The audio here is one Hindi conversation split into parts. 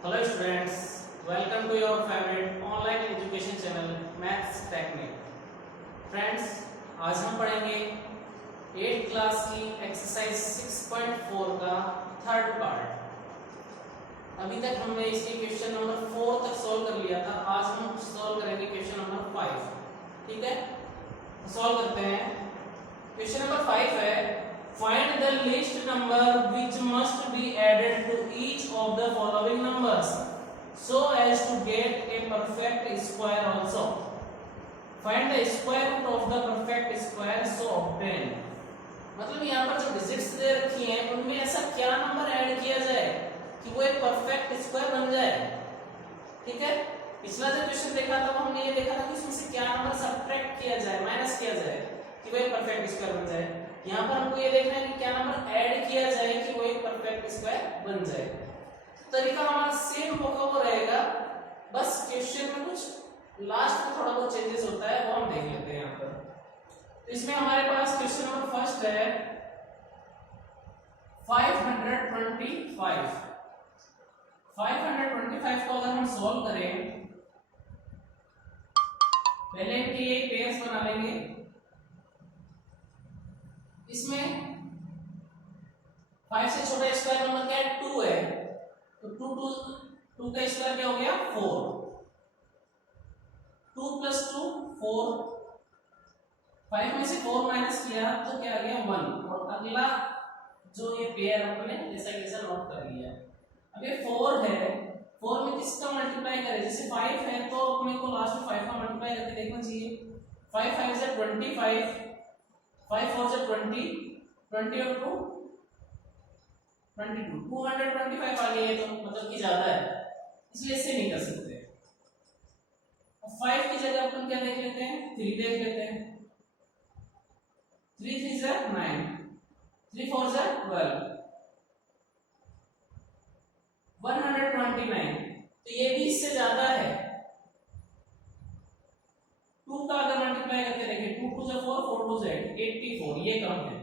Hello students, welcome to your favorite online education channel Maths Technique। Friends, आज हम पढ़ेंगे 8th क्लास की एक्सरसाइज 6.4 का थर्ड पार्ट। अभी तक हमने इसके क्वेश्चन नंबर 4 तक सॉल्व कर लिया था। आज हम सॉल्व करेंगे क्वेश्चन नंबर 5। ठीक है, सॉल्व करते हैं। क्वेश्चन नंबर 5 है, find the least number which must be added to each of the following numbers so as to get a perfect square also. Find the square root of the perfect square so obtain। मतलब यहाँ पर जो डिजिट्स दे रखी हैं उनमें ऐसा क्या नंबर ऐड किया जाए कि वो एक परफेक्ट स्क्वायर बन जाए। ठीक है, पिछला जो क्वेश्चन देखा था वो हमने ये देखा था कि उसमें से क्या नंबर सब्ट्रैक्ट किया जाए, माइनस किया जाए कि वो एक परफेक्ट स्क्वायर बन जाए। यहाँ पर हमको ये देखना है कि क्या नंबर ऐड किया जाए कि वो एक परफेक्ट स्क्वायर बन जाए। तरीका हमारा सेम होगा, वो रहेगा, बस क्वेश्चन में कुछ लास्ट में थोड़ा बहुत चेंजेस होता है, वो हम देख लेते हैं यहाँ पर। तो इसमें हमारे पास क्वेश्चन नंबर फर्स्ट है 525। 525 को अगर हम सॉल्व करें, पहले इनके एक पेयर्स बना लेंगे। इसमें 5 से छोटा स्क्वायर नंबर क्या है, 2 है, तो 2 का स्क्वायर क्या हो गया, 4। 2 + 2 4। 5 में से 4 माइनस किया तो क्या आ गया, 1। और अगला जो ये पेयर हमने जैसा कैसा नोट कर लिया। अब ये 4 है, 4 में किसका मल्टीप्लाई करें, जैसे 5 है तो अपने को लास्ट में 5 का मल्टीप्लाई करके देखना चाहिए। 5 5 से 25, 5 4 से 20, 20 और 2 22, 225 आ गई है, तो मतलब कि ज्यादा है, इसलिए इससे नहीं कर सकते। 5 की जगह अपन क्या देख लेते हैं, 3 देख लेते हैं। 3 3 से 9, 3 4 से 12, 129। तो ये भी इससे ज्यादा है। 2 का अगर मल्टीप्लाई करके देखें, 2 2 से 4, 4 2 से 84, ये कम है।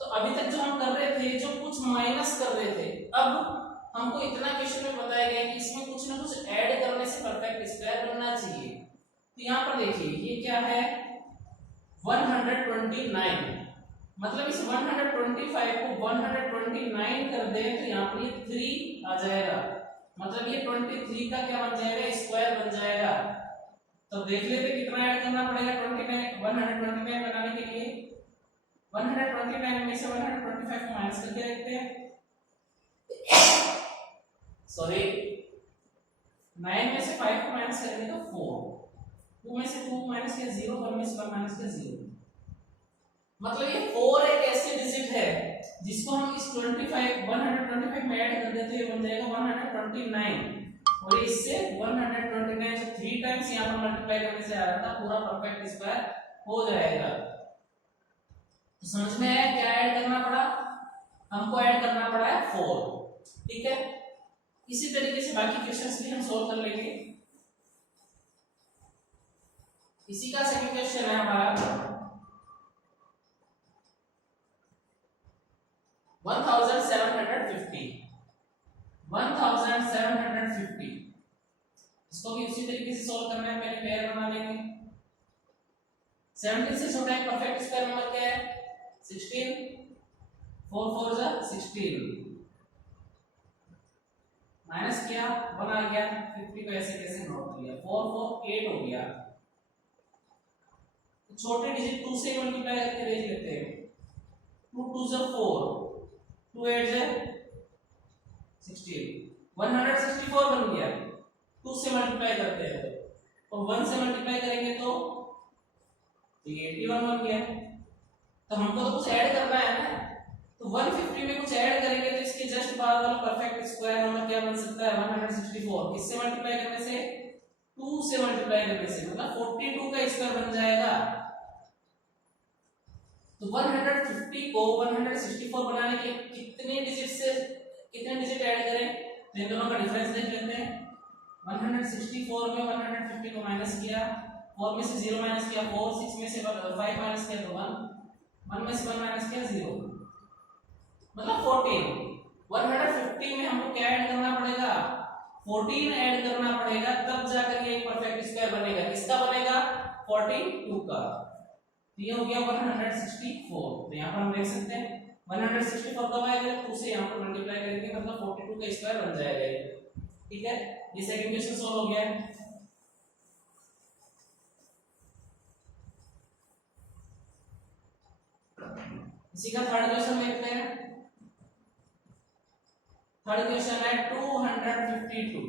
तो अभी तक जो हम कर रहे थे, जो कुछ माइनस कर रहे थे, अब हमको इतना क्वेश्चन में बताया गया कि इसमें कुछ ना कुछ ऐड करने से परफेक्ट स्क्वायर बनना चाहिए। तो यहाँ पर देखिए ये क्या है, 129। मतलब इस 125 को 129 कर दें तो यहाँ पर ये 3 आ जाएगा। मतलब ये 23 का क्या बन जाएगा, स्क्वायर बन जाएगा। तो देख लेते कितना ऐड करना पड़ेगा 129 बनाने के लिए। 129 में से 125 को माइनस करके देखते हैं। सॉरी, 9 में से 5 को माइनस करेंगे तो 4, 2 में से 2 माइनस किया 0, 1 में से 1 माइनस किया 0। मतलब ये 4 एक ऐसी डिजिट है जिसको हम इस 125 में ऐड कर देते हैं, बन जाएगा 129। और इससे 129 से 3 टाइम्स यहाँ पर मल्टीप्लाई करने से आ रहा था, पूरा परफेक्ट स्क्वायर हो जाएगा। तो समझ में आया क्या ऐड करना पड़ा, हमको ऐड करना पड़ा है 4। ठीक है, इसी तरीके से बाकी क्वेश्चंस भी हम सॉल्व कर लेंगे। इसी का सेकंड क्वेश्चन है हमारा 1750। 1750 इसको भी उसी तरीके से सॉल्व करना है। पहले पेयर बना लेंगे। 17 से छोटा एक परफेक्ट स्क्वायर नंबर क्या है, 16। 4 4 जा 16, माइनस किया 1 आ गया। 50 को ऐसे कैसे नोट किया, 4 4 8 हो गया। तो छोटे डिजिट 2 से मल्टीप्लाई करके देख लेते हैं। 2 2 जा 4, 2 8 जा 16, 164 बन गया। 2 से मल्टीप्लाई करते हैं और 1 से मल्टीप्लाई करेंगे तो 81 बन गया। तो हमको तो कुछ ऐड करना है ना, तो 150 में कुछ ऐड करेंगे तो इसके जस्ट बाद वाला परफेक्ट स्क्वायर नंबर क्या बन सकता है, 164। किससे मल्टीप्लाई करने से, 2 से मल्टीप्लाई करने से, मतलब 42 का स्क्वायर बन जाएगा। तो 150 को 164 बनाने के कितने डिजिट ऐड करें, तो इन दोनों का डिफरेंस देख लेते हैं। 164 में 150 को माइनस किया, 4 में से 0 माइनस किया 4, 6 में से 5 माइनस किया तो 1, 1 में से 1 माइनस किया 0, मतलब 14। 150 में हमको क्या ऐड करना पड़ेगा, 14 ऐड करना पड़ेगा, तब जाकर ये एक परफेक्ट स्क्वायर बनेगा। किसका बनेगा? 42 का। ये हो गया 164। तो यहाँ पर हम देख सकते हैं 164 कब आएगा? 2 से यहाँ पर मल्टीप्लाई करेंगे, मतलब 42 का स्क्वायर बन जाएगा ये। ठीक है, ये सेकंड क्वेश्चन सॉल्व हो गया है। इसी का थर्ड क्वेश्चन देखते हैं। थर्ड क्वेश्चन है 252।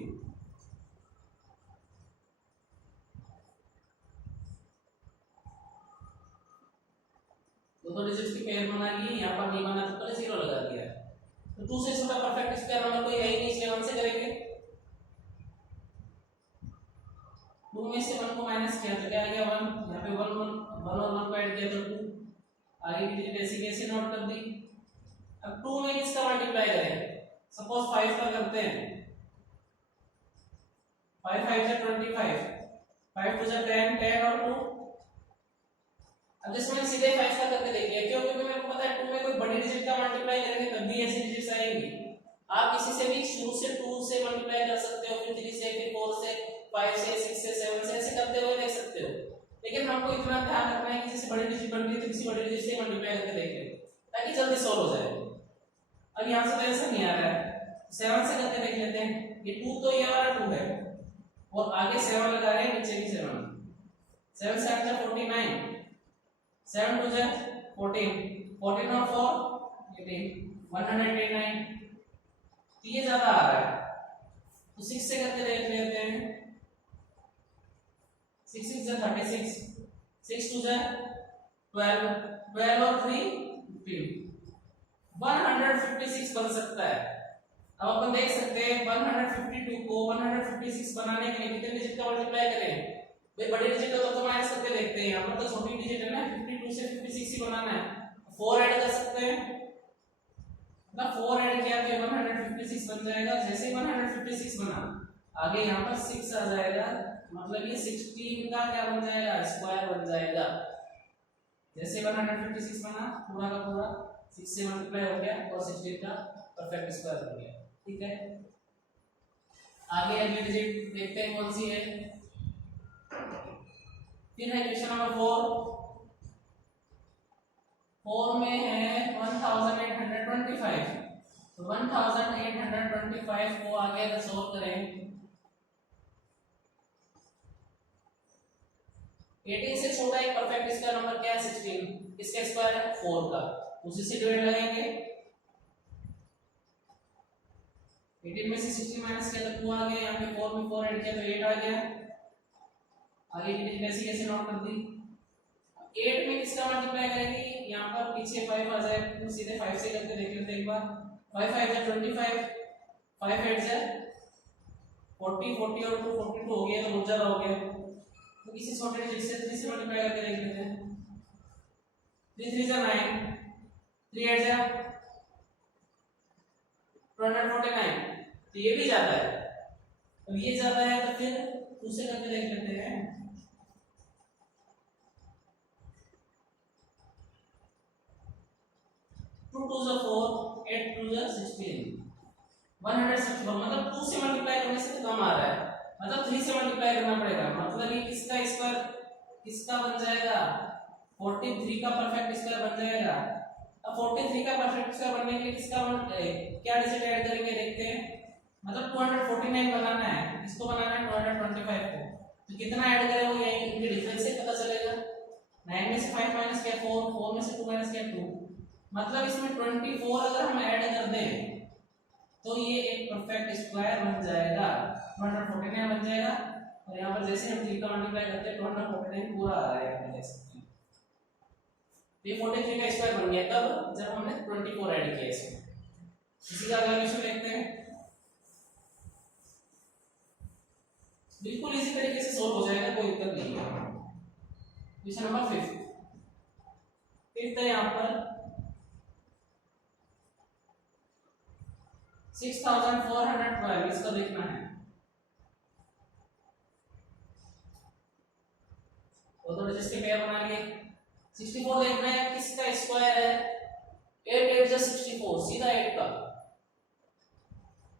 दो डिजिट्स की पेयर बना ली, यहाँ पर नहीं बना तो पहले जीरो लगा दिया। तो 2 से छोटा परफेक्ट स्क्वायर नंबर कोई है ही नहीं, इसलिए 1 से करेंगे। 2 में से 1 को माइनस किया तो क्या आ गया? 1। यहाँ पे 1 और 1 को ऐड किया तो 2। आगे की डिजिट ऐसी कैसे नोट कर दी। अब 2 में किसका मल्टीप्लाई करें? सपोज 5 का करते हैं। 5 5 से 25, 5 2 से 10, 10 और 2। अब जैसे मैंने सीधे 5 का करके देख लिया, क्यों? क्योंकि मेरे को पता है 2 में कोई बड़ी डिजिट का मल्टीप्लाई करेंगे तब भी ऐसी डिजिट्स आएंगी। आप किसी से भी शुरू से 2 से मल्टीप्लाई कर सकते हो, फिर 3 से, फिर 4 से, 5 से, 6 से, 7 से, ऐसे करते हुए देख सकते हो। लेकिन हमको इतना ध्यान रखना है कि जैसे बड़ी डिजिट बन रही है तो किसी बड़ी डिजिट से मल्टीप्लाई करके देख ले, ताकि जल्दी सॉल्व हो जाए। अब यहाँ से तो ऐसा नहीं आ रहा है, 7 से करके देख लेते हैं। ये 2 तो ये वाला 2 है और आगे 7 लगा रहे हैं, नीचे भी 7। 7 से 8 49, 7 2 जा 14, 14 और 4 18, 189। ये ज्यादा आ रहा है तो 6 से करके देख लेते हैं। 6 6 जा 36, 6 2 जा 12, 12 और 3 15, 156 बन सकता है। अब अपन देख सकते हैं 152 को 156 बनाने के लिए कितने डिजिट का मल्टीप्लाई करें? भाई बड़ी डिजिट हो तो माइनस करके देखते हैं। यहाँ पर तो छोटी डिजिट है ना, 52 से 56 ही बनाना है। 4 ऐड कर सकते हैं, मतलब 4 ऐड किया तो 156 बन जाएगा। जैसे 156 बना, आगे यहाँ पर 6 आ जाएगा, मतलब ये 16 का क्या बन जाएगा? स्क्वायर बन जाएगा। जैसे 156 बना, पूरा का पूरा 6 से मल्टीप्लाई हो गया और 16 का परफेक्ट स्क्वायर बन गया। ठीक है, आगे अगली डिजिट देखते हैं कौन सी है। फिर है क्वेश्चन नंबर 4। 4 में है 1825। तो 1825 को आगे अगर सॉल्व करें, 18 से छोटा एक परफेक्ट स्क्वायर नंबर क्या है? 16। इसका स्क्वायर है 4 का, उसी से डिवाइड लगाएंगे। 18 में से 16 माइनस किया तो 2 आ गया, यहाँ पे 4 में 4 ऐड किया तो 8 आ गया। आगे की डिजिट कैसी कैसे नोट कर दी। 8 में किसका मल्टीप्लाई करेंगे? यहाँ पर पीछे 5 आ जाए तो सीधे 5 से करके देख लेते हैं एक बार। 5 5 जा 25, 5 8 जा 40, 40 और 2 42 हो गया, तो बहुत ज्यादा हो गया। तो किसी छोटे डिजिट से 3 से मल्टीप्लाई करके देख लेते हैं। 3 3 जा 9, 3 8 जा 249। तो ये भी ज्यादा है। अब ये ज्यादा है तो फिर 2 से करके देख लेते हैं। 2 2 जा 4, 8 2 जा 16, 164। मतलब 2 से मल्टीप्लाई करने से तो कम आ रहा है, मतलब 3 से मल्टीप्लाई करना पड़ेगा। मतलब ये किसका स्क्वायर किसका बन जाएगा? 43 का परफेक्ट स्क्वायर बन जाएगा। अब 43 का परफेक्ट स्क्वायर बनने के लिए किसका क्या डिजिट ऐड करेंगे देखते हैं। मतलब 249 बनाना है, इसको बनाना है 225 को, तो कितना ऐड करें वो यही इनके डिफरेंस से पता चलेगा। 9 में से 5 माइनस किया 4, 4 में से 2 माइनस किया 2, मतलब इसमें 24 अगर हम ऐड कर दें तो ये एक परफेक्ट स्क्वायर बन जाएगा, 249 बन जाएगा। और यहाँ पर जैसे हम 3 का मल्टीप्लाई करते हैं 249 पूरा आ रहा है, यहाँ पर देख सकते हैं। ये 43 का स्क्वायर बन गया तब जब हमने 24 ऐड किया इसमें। इसी का अगला क्वेश्चन देखते हैं। बिल्कुल इसी तरीके से सोल्व हो जाएगा, कोई दिक्कत नहीं है। क्वेश्चन नंबर 5 है यहाँ पर 6412, इसका देखना है। तो जिसके पेयर बना लिए 64 देखना है किसका स्क्वायर है। 8 8 जा 64, सीधा 8 का,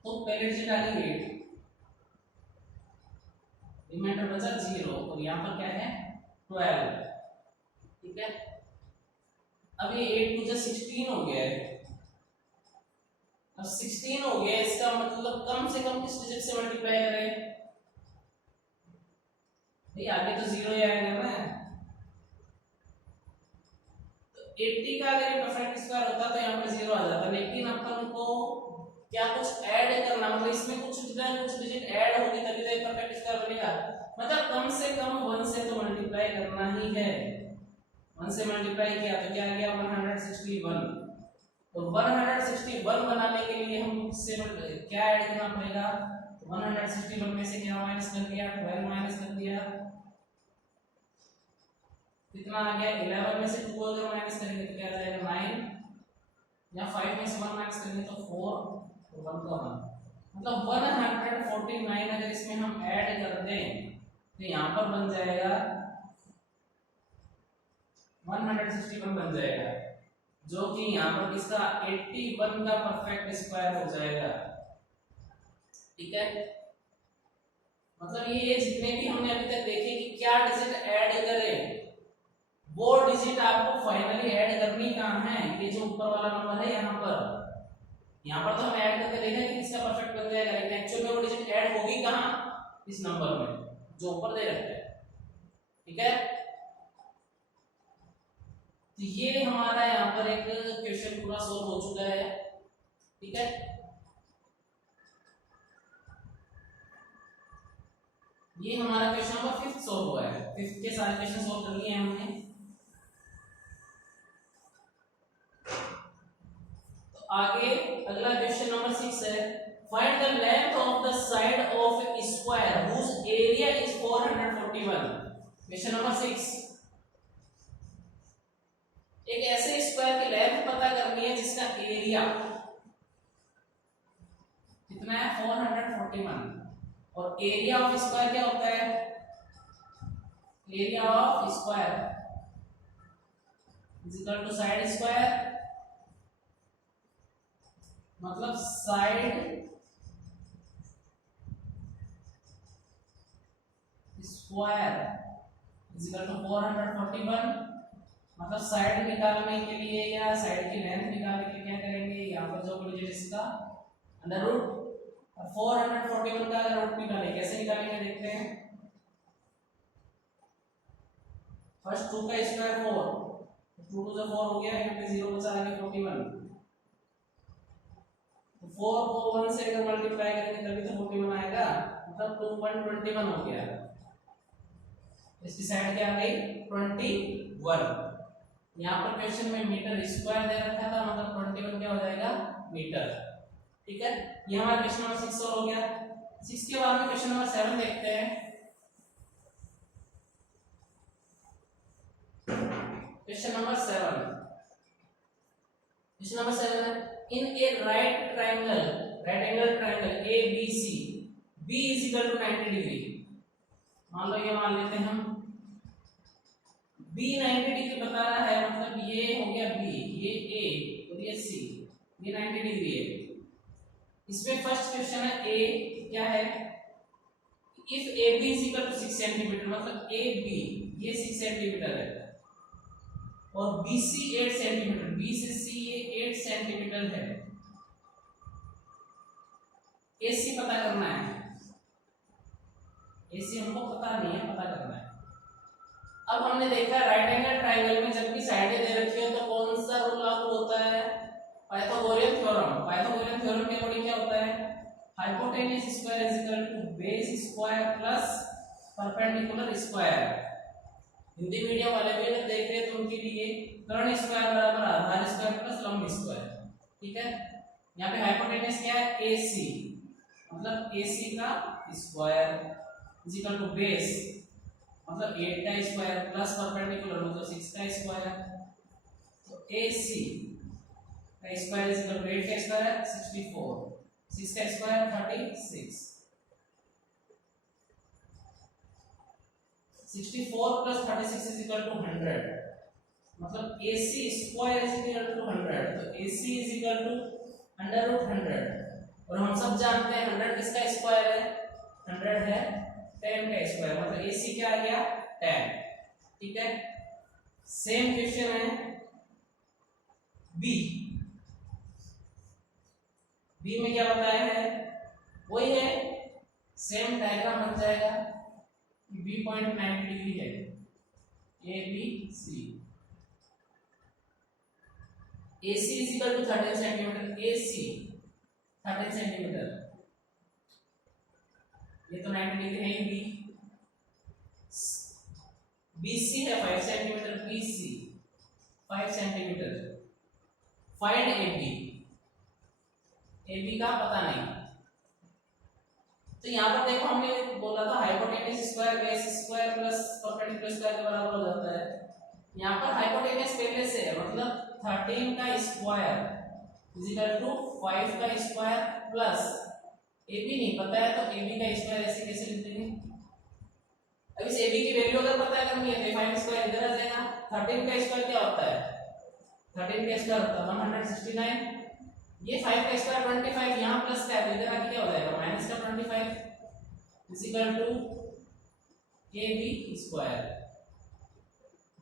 तो पहले डिजिट आ गई 8, रिमाइंडर बचा 0 और यहाँ पर क्या है 12। ठीक है, अब ये 8 टू 16 हो गया है। अब 16 हो गया, इसका मतलब कम से कम किस डिजिट से मल्टीप्लाई करें भाई, आगे तो 0 ही आएगा ना। तो 80 का अगर ये परफेक्ट स्क्वायर होता तो यहाँ पर 0 आ जाता, लेकिन अपन को क्या कुछ ऐड करना, मतलब इसमें कुछ डिजिट ऐड होगी तभी तो एक परफेक्ट स्क्वायर बनेगा। मतलब कम से कम 1 से तो मल्टीप्लाई करना ही है। 1 से मल्टीप्लाई किया तो क्या आ गया 161। तो 161 बनाने के लिए हम इससे क्या ऐड करना पड़ेगा, 161 में से क्या माइनस कर दिया, 12 माइनस कर दिया, कितना आ गया 11 में से 2 अगर माइनस करेंगे तो क्या आ जाएगा 9, या 5 में से 1 माइनस करेंगे तो 4, तो 1 का 1, मतलब 149 अगर इसमें हम ऐड कर दें तो यहाँ पर बन जाएगा 161 बन जाएगा, जो कि यहाँ पर इसका 81 का परफेक्ट स्क्वायर हो जाएगा। ठीक है, मतलब ये जितने भी हमने अभी तक देखे कि क्या डिजिट ऐड करें, वो डिजिट आपको फाइनली ऐड करनी कहाँ है, ये जो ऊपर वाला नंबर है यहाँ पर तो हम ऐड करके देखा कि इसका परफेक्ट बन जाएगा, लेकिन एक्चुअल में वो डिजिट ऐड होगी कहाँ, इस नंबर में जो ऊपर दे रखा है। ठीक है, तो ये हमारा यहाँ पर एक क्वेश्चन पूरा सॉल्व हो चुका है। ठीक है, ये हमारा क्वेश्चन नंबर 5 सॉल्व हुआ है। 5 के सारे क्वेश्चन सॉल्व कर लिए हैं हमने। तो आगे अगला क्वेश्चन नंबर 6 है, find the length of the side of a square whose area is 441। Question number 6, एक ऐसे स्क्वायर की लेंथ पता करनी है जिसका एरिया कितना है 441, और एरिया ऑफ स्क्वायर क्या होता है, area of square is equal to side square, मतलब side square is equal to 441, मतलब साइड निकालने के लिए या साइड की लेंथ निकालने के लिए क्या करेंगे, यहाँ पर जो डिजिट इसका अंडर रूट 441 का अगर रूट निकालें, कैसे निकालेंगे देखते हैं। फर्स्ट 2 का स्क्वायर 4, 2 टू 4 हो गया, यहाँ पे 0 बचा, आगे 41, तो 4 को 1 से अगर मल्टीप्लाई करेंगे तभी तो 41 आएगा, मतलब 2.21 हो गया। इसकी साइड क्या आ गई 21। यहाँ पर क्वेश्चन में मीटर स्क्वायर दे रखा था, मतलब 21 क्या हो जाएगा मीटर। ठीक है, ये हमारा क्वेश्चन नंबर 6 सॉल्व हो गया। 6 के बाद में क्वेश्चन नंबर 7 देखते हैं। क्वेश्चन नंबर 7, क्वेश्चन नंबर 7 है, in a right angle triangle A B C, B is equal to 90 degree. मान लो ये मान लेते हैं हम b 90 डिग्री बता रहा है, मतलब ये हो गया b, ये a और ये c, ये 90 डिग्री है। इसमें फर्स्ट क्वेश्चन है a क्या है, if ab is equal to 6 centimeter, मतलब ab ये 6 सेंटीमीटर है और bc 8 सेंटीमीटर, b से c ये 8 सेंटीमीटर है। ac पता करना है, ac हमको पता नहीं है, पता करना है। अब हमने देखा राइट एंगल ट्रायंगल में जब भी साइडें दे रखी हो तो कौन सा रूल लागू होता है, पाइथागोरियन थ्योरम। पाइथागोरियन थ्योरम के अकॉर्डिंग क्या होता है, hypotenuse square is equal to base square plus perpendicular square. Hindi medium वाले भी अगर देख रहे हैं तो उनके लिए कर्ण स्क्वायर बराबर आधार स्क्वायर प्लस लंब स्क्वायर। ठीक है, यहाँ पे हाइपोटेन्यूज क्या है AC, मतलब AC का square is equal to base मतलब 8 का स्क्वायर प्लस परपेंडिकुलर मतलब 6 का स्क्वायर, तो AC का स्क्वायर इज इक्वल टू 8 का स्क्वायर 64, 6 का square 36, 64 plus 36 is equal to 100, मतलब AC square is equal to 100, तो AC is equal to under root 100, और हम सब जानते हैं 100 किसका स्क्वायर है, 100 है 10 का स्क्वायर, मतलब AC क्या आ गया 10। ठीक है, सेम क्वेश्चन है बी। बी में क्या बताया है, वही है, सेम डायग्राम बन जाएगा। बी पॉइंट 90 डिग्री है, A B C. AC is equal to 13 centimeter, AC 13 centimeter, ये तो 90 डिग्री है ही। BC है 5 centimeter, BC 5 centimeter. Find AB, AB का पता नहीं। तो यहाँ पर देखो हमने बोला था hypotenuse square base square plus perpendicular square के बराबर हो जाता है। यहाँ पर हाइपोटेनस पहले से है, मतलब 13 का स्क्वायर इज इक्वल टू 5 का स्क्वायर प्लस AB नहीं पता है, तो AB का स्क्वायर ऐसे कैसे लिख देंगे। अब इस AB की वैल्यू अगर पता करनी है तो 5 स्क्वायर इधर आ जाएगा। 13 का स्क्वायर क्या होता है, 13 का स्क्वायर होता है 169, ये 5 का स्क्वायर 25, यहाँ प्लस का है तो इधर आके क्या हो जाएगा माइनस का 25 is equal to AB square.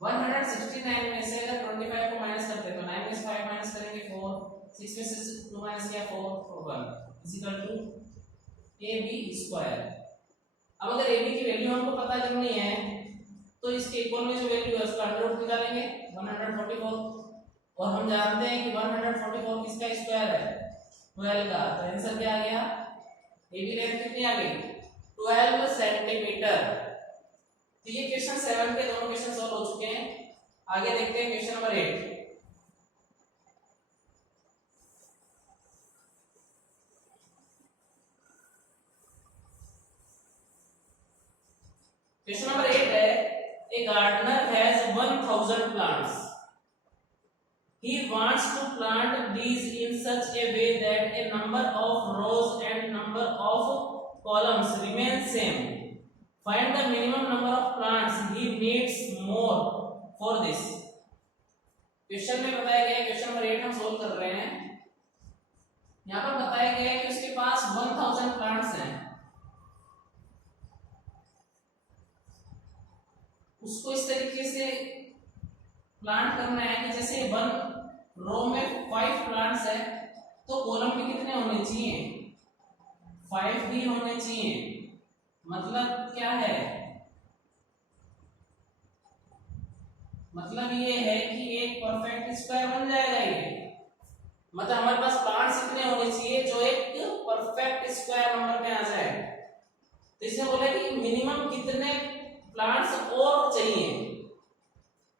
169 में से अगर 25 को माइनस करते हैं तो 9 में से 5 माइनस करेंगे 4, 6 में से 2 माइनस किया 4 और 1 is equal to AB square. अब अगर AB की वैल्यू हमको पता करनी है तो इसके इक्वल में जो वैल्यू है उसका अंडर रूट निकालेंगे 144, और हम जानते हैं कि 144 किसका स्क्वायर है 12 का, तो आंसर क्या आ गया, AB लेंथ कितनी आ गई 12 सेंटीमीटर। तो ये क्वेश्चन 7 के दोनों क्वेश्चन सॉल्व हो चुके हैं। आगे देखते हैं क्वेश्चन नंबर 8। क्वेश्चन नंबर 8 है, a gardener has 1000 plants. He wants to plant these in such a way that a number of rows and number of columns remain same. Find the minimum number of plants he needs more for this. Question में बताया गया है, क्वेश्चन नंबर 8 हम सोल्व कर रहे हैं। यहाँ पर बताया गया है कि उसके पास 1000 प्लांट्स हैं, उसको इस तरीके से प्लांट करना है कि जैसे 1 रो में 5 प्लांट्स है तो कॉलम में कितने होने चाहिए 5 भी होने चाहिए। मतलब क्या है, मतलब ये है कि एक परफेक्ट स्क्वायर बन जाएगा ये, मतलब हमारे पास प्लांट्स इतने होने चाहिए जो एक परफेक्ट स्क्वायर नंबर में आ जाए। तो इसने बोला कि मिनिमम कितने प्लांट्स और चाहिए,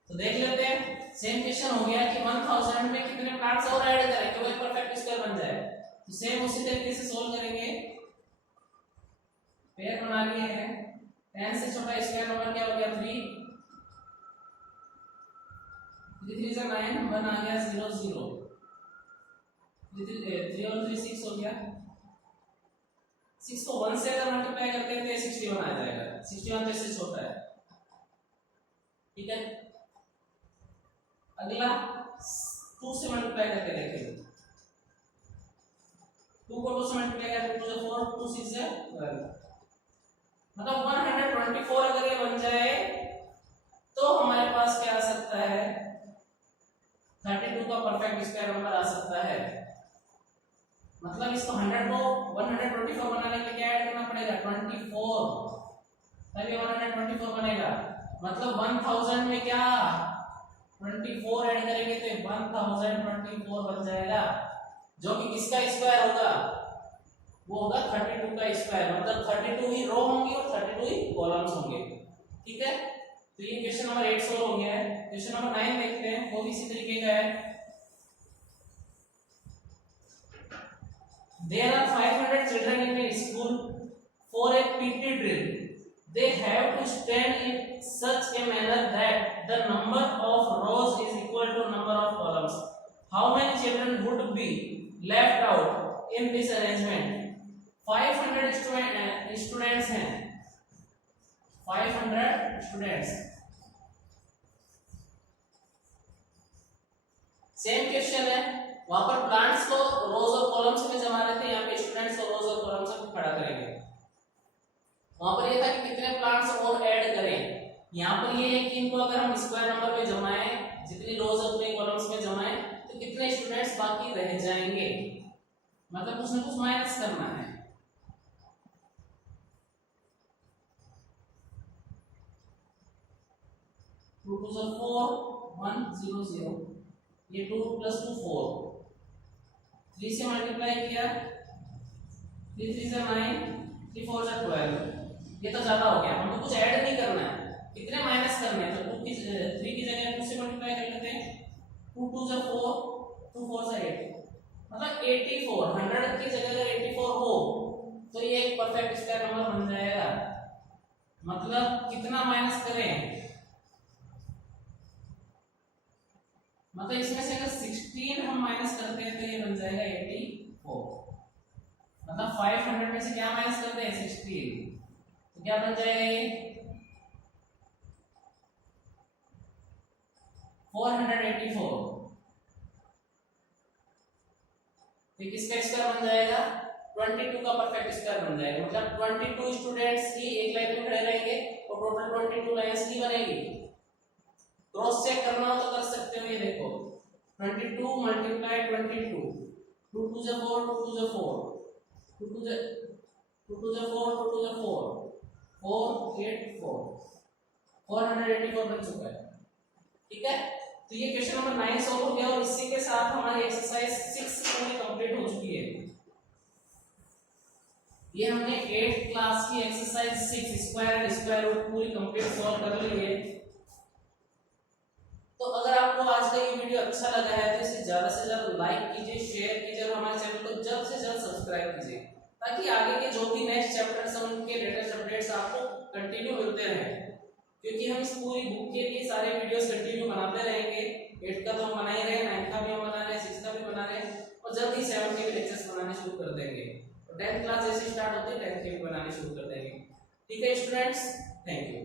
तो देख लेते हैं। सेम क्वेश्चन हो गया कि 1000 में कितने प्लांट्स और ऐड करें कि वो एक परफेक्ट स्क्वायर बन जाए। तो सेम उसी तरीके से सोल्व करेंगे। पेयर बना लिए हैं, 10 से छोटा स्क्वायर नंबर क्या हो गया 3, 3 से 9, 1 आ गया 0 0, 3 और 3 6 हो गया। 6 को 1 से अगर मल्टीप्लाई करते हैं तो 61 आ जाएगा, 61 तो इससे छोटा है। ठीक है, अगला 2 से मल्टीप्लाई करके देखेंगे। 2 को 2 से मल्टीप्लाई करें 2 से 4, 2 6 से 12, मतलब 124 अगर ये बन जाए तो हमारे पास क्या आ सकता है 32 का परफेक्ट स्क्वायर नंबर आ सकता है। मतलब इसको 100 को 124 बनाने के लिए क्या ऐड करना पड़ेगा 24, तभी 124 बनेगा। मतलब 1000 में क्या 24 ऐड करेंगे तो 1024 बन जाएगा, जो कि किसका स्क्वायर होगा, वो होगा 32 का स्क्वायर। मतलब 32 ही रो होंगी और 32 ही कॉलम्स होंगे। ठीक है, तो ये क्वेश्चन नंबर 8 सोल्व हो गया है। क्वेश्चन नंबर 9 देखते हैं, वो भी इसी तरीके का है। There are 500 children in a school for a PT drill. They have to stand in such a manner that the number of rows is equal to number of columns. How many children would be left out in this arrangement? 500 students हैं, 500 स्टूडेंट्स। सेम क्वेश्चन है, वहां पर प्लांट्स को रोज और कॉलम्स में जमा रहे थे, यहाँ पे स्टूडेंट्स को रोज और कॉलम्स में खड़ा करेंगे। वहां पर ये था कि कितने प्लांट्स और ऐड करें। यहाँ पर ये है कि इनको अगर हम स्क्वायर नंबर में जमाएं, जितनी रोज अपने कॉलम्स में जमाएं, तो कितने स्टूडेंट्स बाकी रह जाएंगे, मतलब कुछ ना कुछ माइनस करना है। टू टू ज़ा 4 1 0 0, ये 2 + 2 4, 3 से मल्टीप्लाई किया, 3 3 ज़ा 9, 3 4 ज़ा 12, ये तो ज्यादा हो गया, हमको कुछ ऐड नहीं करना है, कितने माइनस करने हैं, तो 3 की जगह 2 से मल्टीप्लाई कर लेते हैं, 2 2 ज़ा 4, 2 4 ज़ा 8, मतलब 84, 100 की जगह अगर 84 हो तो ये एक परफेक्ट स्क्वायर नंबर बन जाएगा। मतलब कितना माइनस करें, मतलब इसमें से अगर 16 हम माइनस करते हैं तो ये बन जाएगा 84, मतलब 500 में से क्या माइनस करते हैं 16, तो क्या बन जाएगा ये 484, ये किसका स्क्वायर बन जाएगा 22 का परफेक्ट स्क्वायर बन जाएगा, मतलब 22 स्टूडेंट्स ही एक लाइन में खड़े रहेंगे और टोटल 22 लाइंस ही बनेगी। क्रॉस चेक करना हो तो कर सकते हो, ये देखो 22 मल्टीप्लाई 22, 2 2 ज़ा 4, 2 2 ज़ा 4, 2 2 ज़ा 4, 2 2 ज़ा 4, 484, 484 बन चुका है। ठीक है, तो ये क्वेश्चन नंबर 9 सॉल्व हो गया और इसी के साथ हमारी एक्सरसाइज 6 पूरी कंप्लीट हो चुकी है। ये हमने 8th क्लास की exercise 6 square and square root पूरी कंप्लीट सॉल्व कर ली है। तो अगर आपको आज का ये वीडियो अच्छा लगा है तो इसे ज्यादा से ज्यादा लाइक कीजिए, शेयर कीजिए और हमारे चैनल को जल्द से जल्द सब्सक्राइब कीजिए, ताकि आगे के जो भी नेक्स्ट चैप्टर्स हैं उनके लेटेस्ट अपडेट्स आपको कंटिन्यू मिलते रहें, क्योंकि हम इस पूरी बुक के लिए सारे वीडियोस कंटिन्यू बनाते रहेंगे। 8 का तो हम बना ही रहे हैं, 9 का भी हम बना रहे हैं, 6 का भी बना रहे हैं और जल्द ही 7 के भी लेक्चर्स बनाने शुरू कर देंगे और 10th क्लास जैसे स्टार्ट होती है 10th के भी बनाने शुरू कर देंगे। ठीक है स्टूडेंट्स, थैंक यू।